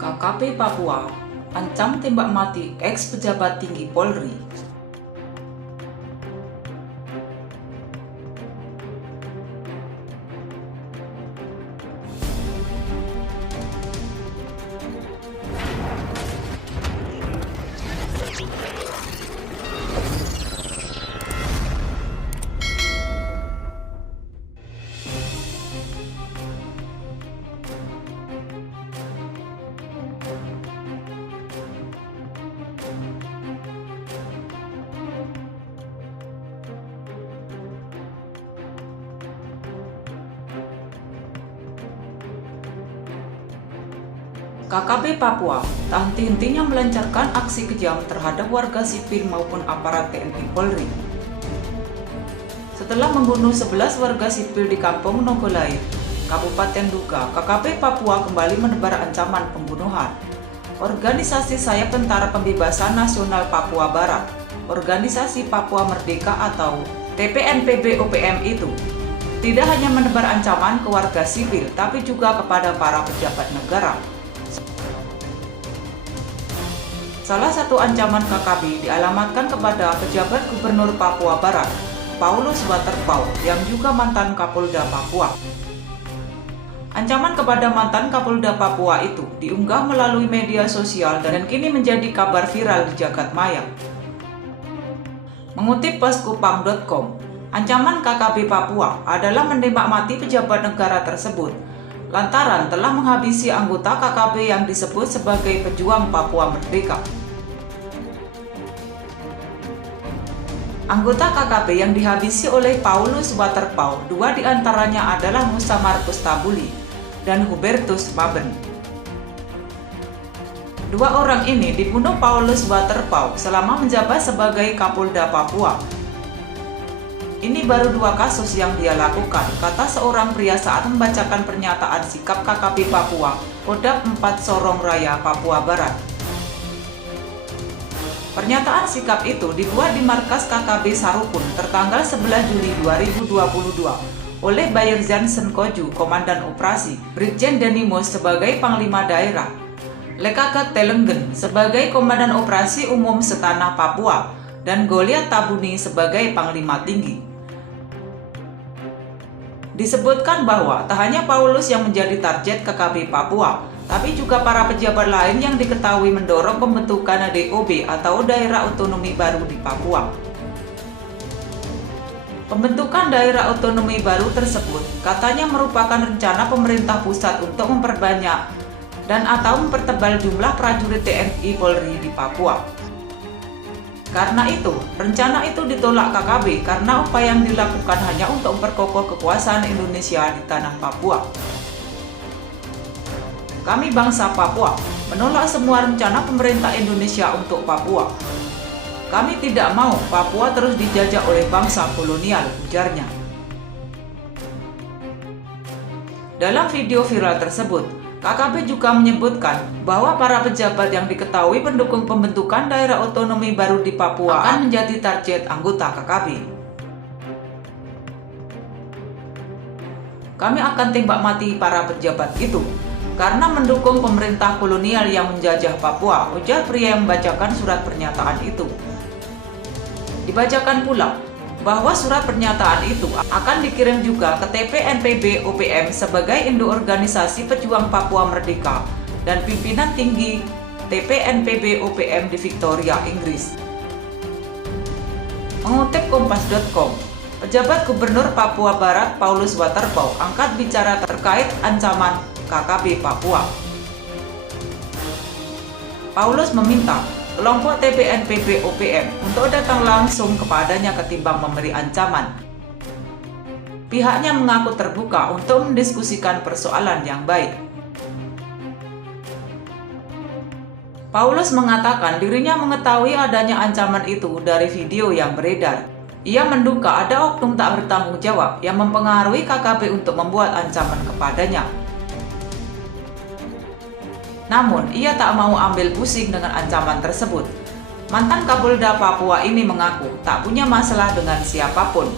KKP Papua ancam tembak mati ex-pejabat tinggi Polri. KKP Papua tak henti-hentinya melancarkan aksi kejam terhadap warga sipil maupun aparat TNI Polri. Setelah membunuh 11 warga sipil di Kampung Nogolait, Kabupaten Duga, KKP Papua kembali menebar ancaman pembunuhan. Organisasi Sayap Tentara Pembebasan Nasional Papua Barat, Organisasi Papua Merdeka atau TPNPB-OPM itu tidak hanya menebar ancaman ke warga sipil, tapi juga kepada para pejabat negara. Salah satu ancaman KKB dialamatkan kepada pejabat Gubernur Papua Barat, Paulus Waterpauw, yang juga mantan Kapolda Papua. Ancaman kepada mantan Kapolda Papua itu diunggah melalui media sosial dan kini menjadi kabar viral di jagat maya. Mengutip poskupang.com, ancaman KKB Papua adalah menembak mati pejabat negara tersebut lantaran telah menghabisi anggota KKB yang disebut sebagai pejuang Papua Merdeka. Anggota KKB yang dihabisi oleh Paulus Waterpauw, dua diantaranya adalah Musa Markus Tabuli dan Hubertus Maben. Dua orang ini dibunuh Paulus Waterpauw selama menjabat sebagai Kapolda Papua. Ini baru dua kasus yang dia lakukan, kata seorang pria saat membacakan pernyataan sikap KKP Papua, Kodam 4 Sorong Raya, Papua Barat. Pernyataan sikap itu dibuat di markas KKB Sarukun tertanggal 11 Juli 2022 oleh Bayerzan Senkoju, Komandan Operasi, Brigjen Denimus sebagai Panglima Daerah, Lekakak Telenggen sebagai Komandan Operasi Umum Setanah Papua, dan Goliat Tabuni sebagai Panglima Tinggi. Disebutkan bahwa tak hanya Paulus yang menjadi target KKB Papua, tapi juga para pejabat lain yang diketahui mendorong pembentukan DOB atau Daerah Otonomi Baru di Papua. Pembentukan daerah otonomi baru tersebut katanya merupakan rencana pemerintah pusat untuk memperbanyak dan atau mempertebal jumlah prajurit TNI Polri di Papua. Karena itu, rencana itu ditolak KKB karena upaya yang dilakukan hanya untuk memperkokoh kekuasaan Indonesia di tanah Papua. Kami bangsa Papua menolak semua rencana pemerintah Indonesia untuk Papua. Kami tidak mau Papua terus dijajah oleh bangsa kolonial, ujarnya. Dalam video viral tersebut, KKB juga menyebutkan bahwa para pejabat yang diketahui pendukung pembentukan daerah otonomi baru di Papua akan menjadi target anggota KKB. Kami akan tembak mati para pejabat itu karena mendukung pemerintah kolonial yang menjajah Papua, ujar pria yang membacakan surat pernyataan itu. Dibacakan pula bahwa surat pernyataan itu akan dikirim juga ke TPNPB OPM sebagai induk organisasi pejuang Papua Merdeka dan pimpinan tinggi TPNPB OPM di Victoria, Inggris. Mengutip kompas.com, pejabat Gubernur Papua Barat Paulus Waterpauw angkat bicara terkait ancaman KKB Papua. Paulus meminta kelompok TPNPB OPM untuk datang langsung kepadanya ketimbang memberi ancaman. Pihaknya mengaku terbuka untuk mendiskusikan persoalan yang baik. Paulus mengatakan dirinya mengetahui adanya ancaman itu dari video yang beredar. Ia menduga ada oknum tak bertanggung jawab yang mempengaruhi KKB untuk membuat ancaman kepadanya. Namun, ia tak mau ambil pusing dengan ancaman tersebut. Mantan Kapolda Papua ini mengaku tak punya masalah dengan siapapun.